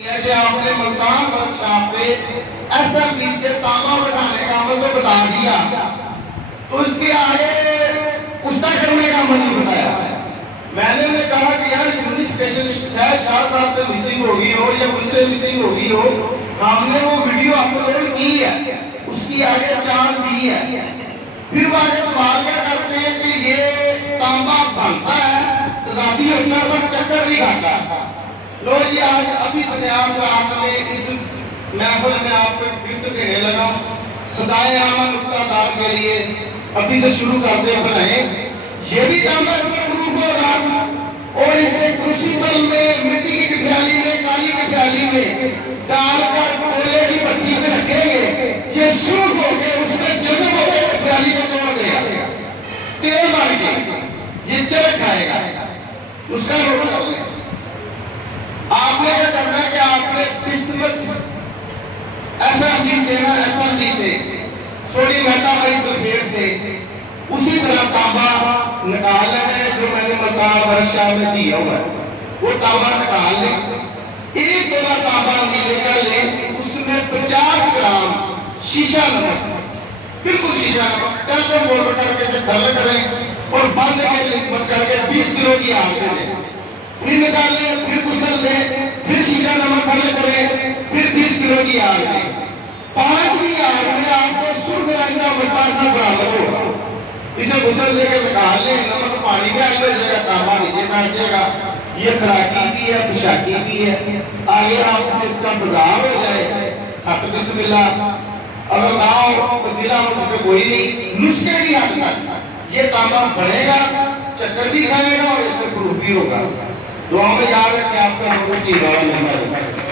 کہ آپ نے ملتان ورکشاپ پہ ایس ایم بی سے تانبا بٹھانے کا عمل تو بتا دیا، تو اس کے آگے اٹھا کرنے کا عمل نہیں بتایا۔ میں نے انہیں کہا کہ یار یونیفیکیشن شاید شاہ صاحب سے مسنگ ہوگی ہو یا مجھ سے مسنگ ہوگی ہو، ہم نے وہ ویڈیو اپلوڈ کی ہے، اس کی آگے چارج دی ہے۔ پھر والے سوال کیا کرتے ہیں کہ یہ تانبا بنتا ہے، تضادی ہوتا پر چکر نہیں کھاتا۔ لو یہ آج ابھی سنیاس رات میں اس محفل میں آپ کو گفٹ دینے لگا صدائے عامہ نقطہ دار کے لیے، ابھی سے شروع کرتے بنائیں۔ یہ بھی تانبا اس میں پروف ہوگا اور اسے کروسیبل میں مٹی کی کٹھیالی میں کالی کٹھیالی میں ڈال کر کولے کی بھٹی میں رکھیں گے، یہ سوکھ ہو کے اس میں جذب ہو کے کٹھیالی کو توڑ دیا، تیل بن کے یہ چل کھائے گا، اس کا روک کر لیں۔ آپ نے کیا کرنا ہے کہ آپ نے قسمت ایس ایم جی سے نا ایس ایم جی سے سوڈیم میٹا سلفیٹ سے اسی طرح تانبا نکال لیں جو میں نے ملتان ورکشاپ میں دیا ہوا ہے، وہ تانبا نکال لیں، ایک تولا تانبا نیلے کا لیں، اس میں 50 گرام شیشہ نمک، بالکل شیشہ نمک کر کے موٹر کر کے سے کھل کریں اور بند کے لکمت کر کے 20 کلو کی آگ دے دیں، پھر نکالیں، پھر گسل دیں، پھر شیشہ نمک کھل کریں، پھر 20 کلو کی آگ دیں۔ 5ویں آگ میں آپ کو سرخ رنگ کا بٹا سا برابر ہوگا، اسے گسل دے کے نکال لیں، نمک پانی میں آگے جائے گا، تانبا نیچے بیٹھ جائے گا۔ یہ خوراکی بھی ہے، پوشاکی بھی ہے، آگے آپ سے اس کا بازار ہو جائے، خط بسم اللہ، اگر نہ ہو تو دلا مجھ پہ کوئی نہیں، نسخے کی حد تک یہ تانبا بڑھے گا، چکر بھی کھائے گا اور اس میں پروف بھی ہوگا۔ دعا میں یاد رکھیں آپ کا حضور کی عبادت